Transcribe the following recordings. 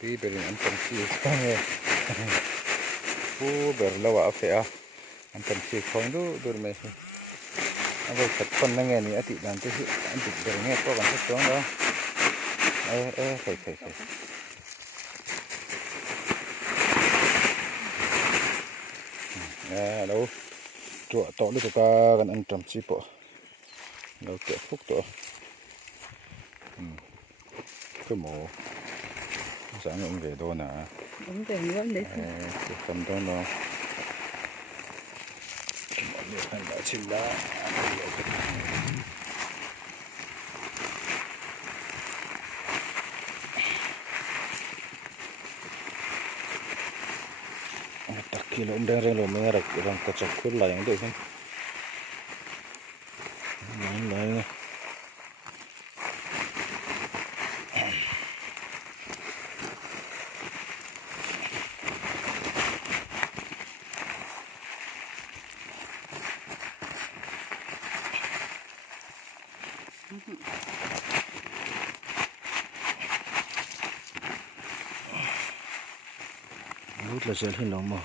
tí bên anh tâm chi nghe phú bờ lâu à phải à anh tâm chi không đủ đủ mày anh phải thật con nghe này thì làm cái anh chụp được nghe có bạn thích xuống đó phải đâu chỗ to đi ta gần anh tâm chi bộ đâu chỗ phúc chỗ cái mồ sáng ông về đâu nè ông về luôn đấy cái phần đó nó mọi người hành đã xin lá tak kilo đang reng lo mình ra rang kacang kul lah yang tu kan lain lút là sẽ lên lòng mà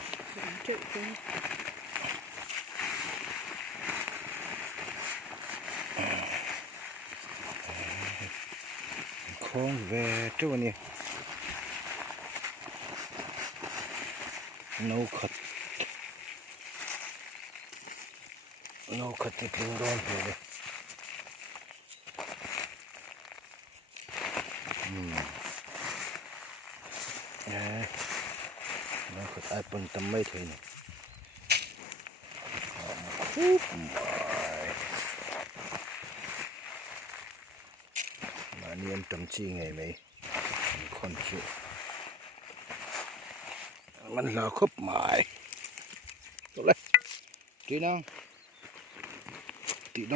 không về chỗ này nấu khát thì kinh đòn rồi nấu khát ai pun tâm mấy thôi nè mà niệm tâm chi ngày mấy con chịuมันlà khúc mãi tốt lên trí năng